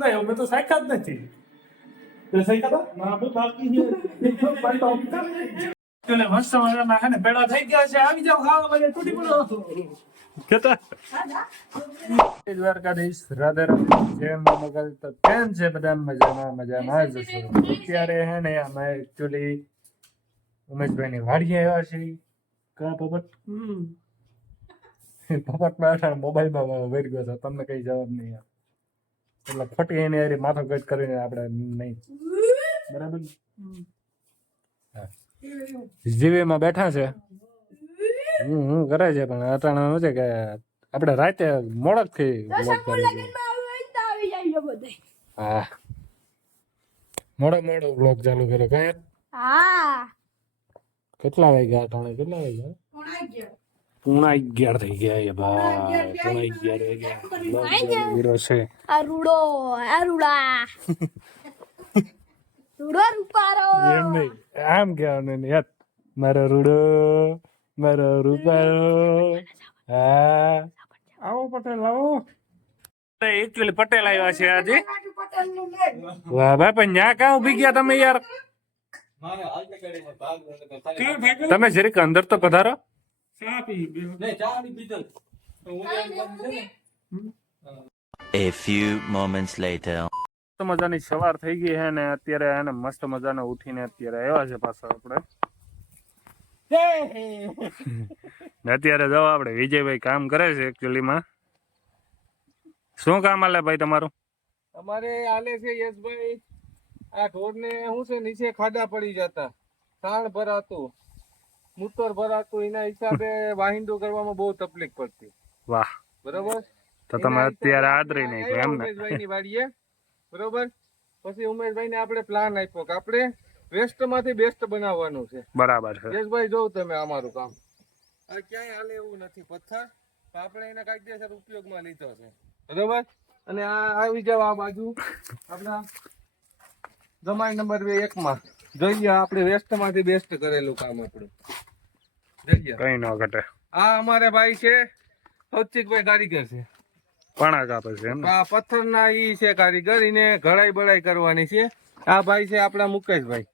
નહીં અમે તો સાયકા જ નથી પેડા થઈ ગયા છે આવી જાવ ખાવા માટે તૂટી પડો. કેતા? દ્વારકાધીશ રાધે રાધે. જય મા તો કેમ છે બધા મજામાં મજામાં જ છો? અત્યારે હે ને અમે એકચ્યુઅલી ઉમેશભાઈ ની વાડીએ આવ્યા છીએ. કા પોપટ? પોપટ બેઠા મોબાઈલમાં વેરી ગયો છે તમને કઈ જવાબ નહીં. એટલે ખોટી એને એરી માથો કટ કરીને આપણે નહીં. બરાબર? જીવીમાં બેઠા છે. હું હું કરે છે પણ અટાણા શું છે કે આપણે રાતે મોડકથી. હા. મોડો મોડો બ્લોક ચાલુ કર્યો. કઈ? કેટલા વાગ્યા અટાણે કેટલા વાગ્યા? પૂણા અગિયાર થઈ ગયા એ ભાઈ પૂણા અગિયાર થઈ ચાલુ કર્યો છે. અરુડો અરુડા રૂડો. રૂપારો. એમ નહીં. આમ કહેવાનું નહીં. યાર મારો રૂડો મારો રૂપારો. હા. આવો પટેલ આવો. એકચ્યુઅલી પટેલ આવ્યા છે આજે. વાહ ભાઈ પણ ન્યા કાં ઊભી ગયા તમે યાર? તમે જરીક અંદર તો પધારો. A few moments later. મસ્ત મજાની સવાર થઈ ગઈ છે ને અત્યારે એને મસ્ત મજાનો ઉઠીને અત્યારે આવ્યા છે પાછા આપણે. ને અત્યારે જો આપણે વિજયભાઈ કામ કરે છે એકચ્યુઅલી માં. શું કામ આલે ભાઈ તમારું? અમારે આલે છે યશભાઈ આ ઢોરને શું છે નીચે ખાડા પડી જતા. સાણ ભરાતું. મૂતર ભરાતું એના હિસાબે વાહિંદો કરવામાં બહુ તકલીફ પડતી. વાહ. બરોબર? તો તમે અત્યારે આદરી નહીં એમ ને? ઉમેશભાઈની વાડીએ. બરોબર? પછી ઉમેશભાઈને આપણે પ્લાન આપ્યો કે આપણે વેસ્ટમાંથી બેસ્ટ બનાવવાનું છે. બરાબર છે. યશભાઈ જોઉં તમે અમારું કામ. આ ક્યાંય હાલે એવું નથી. પથ્થર? તો આપણે એના કાયદેસર ઉપયોગમાં લીધો છે. બરોબર? અને આ આવી જાવ આ બાજુ. આપણા જમાઈ નંબર બે એકમાં. જોઈએ આપણે વેસ્ટમાંથી બેસ્ટ કરેલું કામ આપણું. જોઈએ. કઈ ન ઘટે. આ અમારે ભાઈ છે સૌચિકભાઈ કારીગર છે. પણા કાપે છે ને? આ પથ્થરના ઈ છે કારીગર એને ઘડાઈ બળાઈ કરવાની છે. આ ભાઈ છે આપણા મુકેશભાઈ.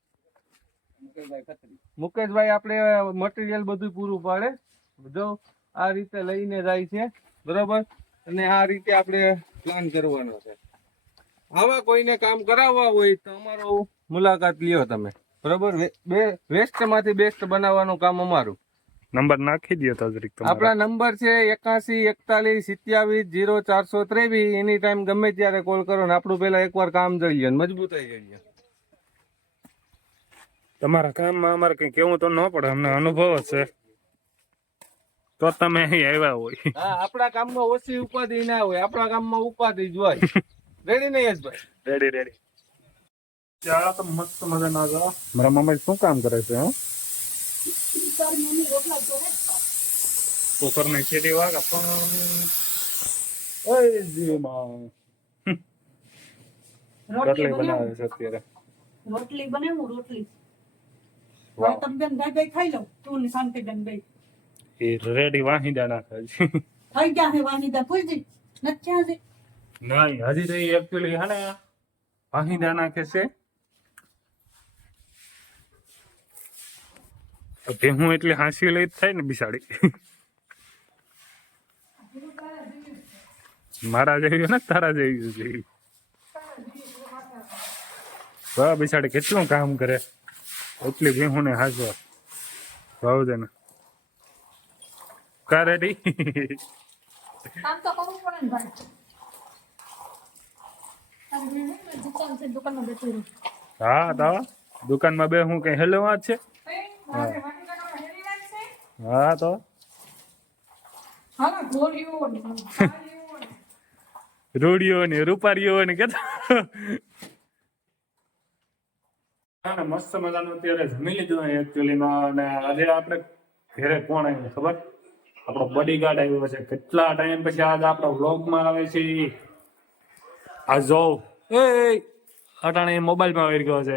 મુકેશભાઈ આપણે મટીરિયલ બધું પૂરું પાડે. જો આ રીતે લઈને જાય છે બરોબર? અને આ રીતે આપણે પ્લાન કરવાનો છે. આવા કોઈને કામ કરાવવા હોય તો અમારો મુલાકાત લ્યો તમે. બરોબર? બે વેસ્ટમાંથી બેસ્ટ બનાવવાનું કામ અમારું. નંબર નાખી દો તાજરીક તમારો. આપણા નંબર છે એકાસી એકતાલીસ સિત્યાવીસ જીરો ચારસો ત્રેવીસ. એની ટાઈમ ગમે ત્યારે કોલ કરો ને આપણું પહેલા એકવાર કામ જોઈ લે મજબૂતાઈ જઈએ તમારા કામમાં અમારે કઈ કેવું તો ન પડે અમને અનુભવ જ છે. તો તમે અહીં આવ્યા હોય. હા આપણા કામમાં ઓછી ઉપાધિ ના હોય આપણા કામમાં ઉપાધિ જ હોય. રેડી નહીં યશભાઈ રેડી રેડી ચાલો તો મસ્ત મજાના છો મારા મમ્મી શું કામ કરે છે હો કુકરની સીટી વાગે પણ ઓય જી માં રોટલી બનાવે છે અત્યારે રોટલી બનાવું રોટલી વાહ. હવે તમે બેન ભાઈ ભાઈ ખાઈ લો તું ને શાંતિ બેન ભાઈ એ રેડી વાહિદા નાખે છે થઈ ગયા છે વાનીદા પૂછી નથી ક્યાં છે નહીં હજી તો એકચ્યુઅલી હે ને વાહિદા નાખે છે ભેહું એટલે હાંસી લઈ થાય ને બિસાડી. મારા જેવી ને તારા જેવી છે. વાહ બિસાડી કેટલું કામ કરે. એટલી ભેહું ને હાંસવા. ભાવ દે ને કા રેડી? કામ તો કરવું પડે ને ભાઈ. તારી બેન હે હા દાવા દુકાનમાં બે હું કઈ હેલો વાત છે? મારે વાનીદામાં હેરી વાત છે હા તો. રૂડિયો ને રૂપારીઓ ને કેતા મસ્ત મજાનું અત્યારે જમી લીધું એકચ્યુઅલી માં. અને આજે આપણે ઘરે કોણ આવ્યું ખબર? આપણો બોડીગાર્ડ આવ્યો છે. કેટલા ટાઈમ પછી આજ આપણો વ્લોગમાં આવે છે આ જો. એ અટાણે મોબાઈલમાં આવી ગયો છે.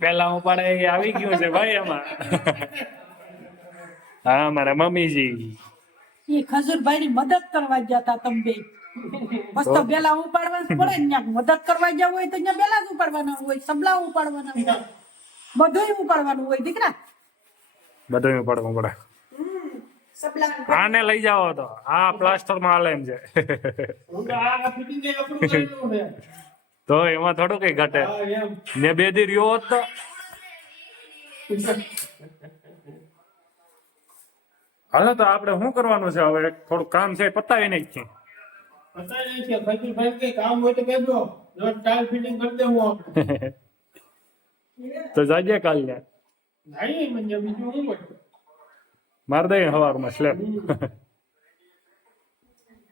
પેલા હું પણ આવી ગયું છે ભાઈ એમાં હા મારા મમ્મીજી. એ ખજૂરભાઈ ની મદદ કરવા ગયા હતા તમે બે. બસ તો પેલા ઉપાડવાનું પડે ને મદદ કરવા ગયા હોય તો ત્યાં પેલા જ ઉપાડવાના હોય સબલા ઉપાડવાના હોય. બધું ઉપાડવાનું હોય દીકરા. બધું ઉપાડવું પડે. આને લઈ જાઓ તો. આ પ્લાસ્ટરમાં હાલે એમ છે. આ ફિટિંગ છે તો એમાં થોડું કઈ ઘટે. ને બે દી રહ્યો હોત તો. હાલો તો આપણે શું કરવાનું છે? હવે થોડું કામ છે પતાવી નાખીએ. કઈ કામ હોય તો કહેજો. જો ટાઇલ ફિટિંગ કરી દેવું આપણે. તો જાજે કાલ ને નહીં મને બીજું શું હોય? માર દઈ સવારમાં સ્લેબ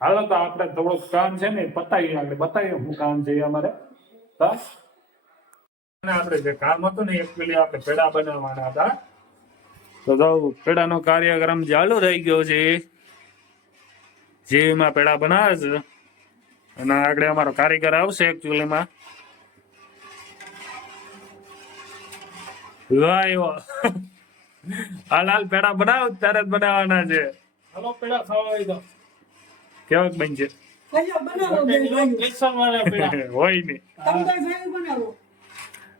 હાલો તો આપણે થોડુંક કામ છે ને પતાવી આપણે. બતાવીએ શું કામ છે અમારે. બસ. આપણે જે કામ હતું ને એકચ્યુઅલી આપણે પેડા બનાવવાના હતા. તો જો પેડાનો કાર્યક્રમ ચાલુ રહી ગયો છે. જેમાં પેડા બનાવે છે. અને આગળ અમારો કારીગર આવશે એકચ્યુઅલીમાં વાહ એવો હાલ હાલ પેડા બનાવ ત્યારે જ બનાવવાના છે. હાલો પેલા ખાવા હોય તો બનશે? હોય નહીં. તમે બે ભાઈઓ બનાવો.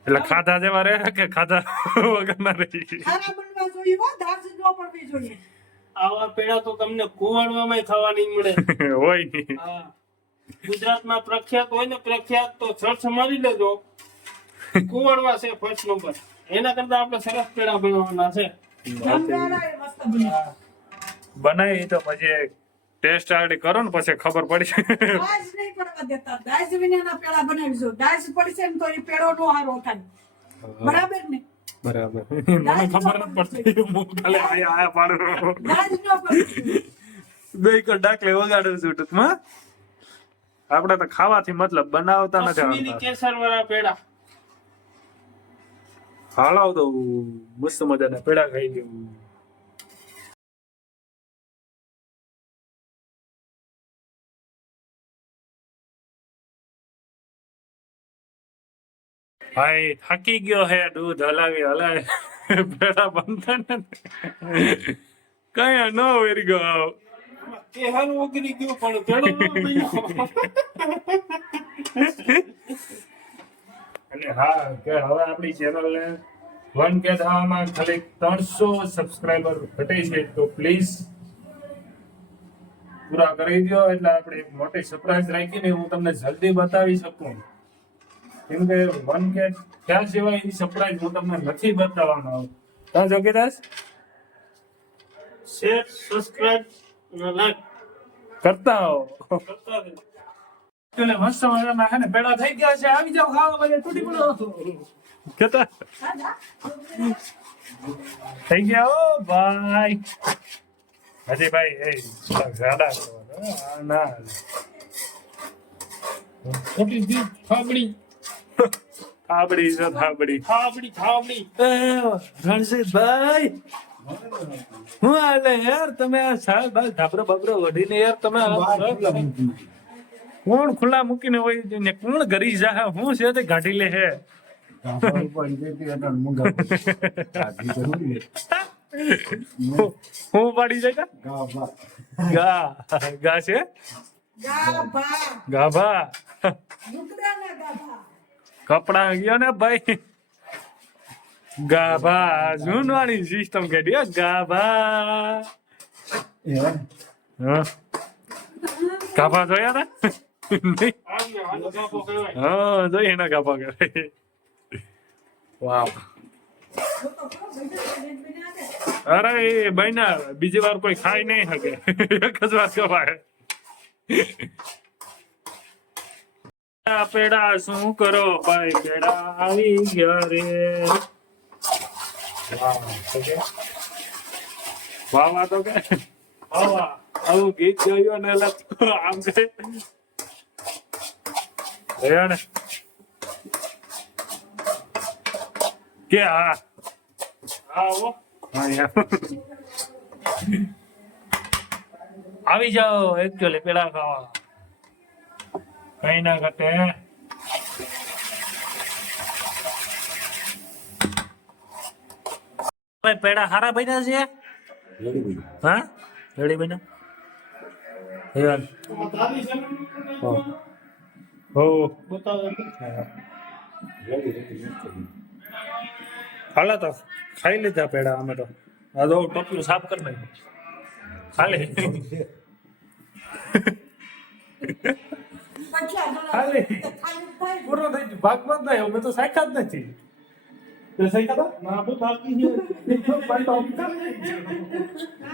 એટલે ખાધા જેવા રહે કે ખાધા વગર ના રહી? ખારા બનવા જોઈએ હો દાળ જ ન પડવી જોઈએ. આવા પેડા તો તમને કુવાડવામાં ખાવા નહીં મળે. હોય નહીં. હા. ગુજરાતમાં પ્રખ્યાત હોય ને પ્રખ્યાત તો સર્ચ મારી લેજો. કુવાડવા છે ફર્સ્ટ નંબર એના કરતા આપણે સરસ પેડા બનાવવાના છે. બનાવી તો પછી ટેસ્ટ આડી કરો ને પછી ખબર પડશે દાજ નહીં પડવા દેતા. દાજ વિનાના પેડા બનાવીશું. દાજ પડશે ને તો એ પેડો નો હારો થાય. બરાબર ને? બરાબર. મને ખબર નથી પડતી. હું ખાલી આયા આયા પાડું. દાજ નો બે કર ડાકલે વગાડું છું ટૂંકમાં. આપણે તો ખાવાથી મતલબ બનાવતા નથી કેસર વાળા પેડા હાલાવ તો મસ્ત મજાના પેડા ખાઈ લેવું ભાઈ, થાકી ગયો હે, દૂધ હલાવી હલાવી. પેડા બનતા નથી. કઈ ન વેરી ગયો કેહાન ઓગરી ગયું, પણ પેડો. અને હા કે હવે આપણી ચેનલ ને વન કે થવામાં ખાલી ત્રણસો સબસ્ક્રાઈબર ઘટે છે તો પ્લીઝ પૂરા કરી દો એટલે આપણે એક મોટી સરપ્રાઈઝ રાખીને હું તમને જલ્દી બતાવી શકું. કેમ કે વન કે ત્યાં સિવાય એની સરપ્રાઈઝ હું તમને નથી બતાવવાનો. ત્યાં જોગીદાસ? શેર સબસ્ક્રાઇબ અને લાઈક કરતા હો કરતા. એટલે મસ્ત મજાના હે ને પેડા થઈ ગયા છે. આવી જાઓ ખાવા બધે તૂટી પડો. કેતા? થઈ ગયા ઓ ભાઈ. હજી ભાઈ એ ગાડા આ ના. ખોટી દી થાબડી. થાબડી છે થાબડી. થાબડી થાબડી. રણજીતભાઈ. હું હાલે યાર તમે આ સાલ બાલ ધાબરો બાબરો વઢીને યાર તમે કોણ ખુલ્લા મૂકીને હોય ને કોણ ગરી જા હું છે તે ગાંઠી લે હે હું પાડી જાય કા? ગા. ગા છે? ગાભા. કપડા ગયો ને ભાઈ. ગાભા. જૂનવાણી સિસ્ટમ કાઢી હો, ગાભા. હા. ગાભા જોયા તા? હા જોઈએ એના ગાભા કરે વાવ અરે બહેના બીજી વાર કોઈ ખાઈ નહીં શકે એક જ વાર કપાય પેડા શું કરો ભાઈ પેડા આવી ગયા રે વાહ? વાહ વાહ તો કે વાહ વાહ આવું ગીત ગાયું ને એટલે આમ છે રેડ કે આ આવી જાઓ એકચ્યુઅલી પેડા ખાવા કઈ ના ઘટે પેડા હારા ભાઈ છે હા રેડી ભાઈ ના હો હાલો તો ખાઈ લીધા પેડા અમે તો. આ તો ટોપિયું સાફ કરી નાખ્યું ખાલી. ખાલી. પૂરો થઈ ગયો. ભાગ જ થયો મેં તો સાખ્યા જ નથી. તે સાખ્યા હતા? ના બહુ બાકી છે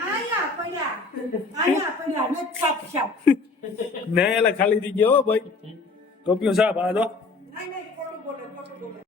આયા પડ્યા. આયા પડ્યા. ને છાપ છાપ. ને એટલે ખાલી થઈ ગયો ભાઈ. ટોપિયું સાફ આ તો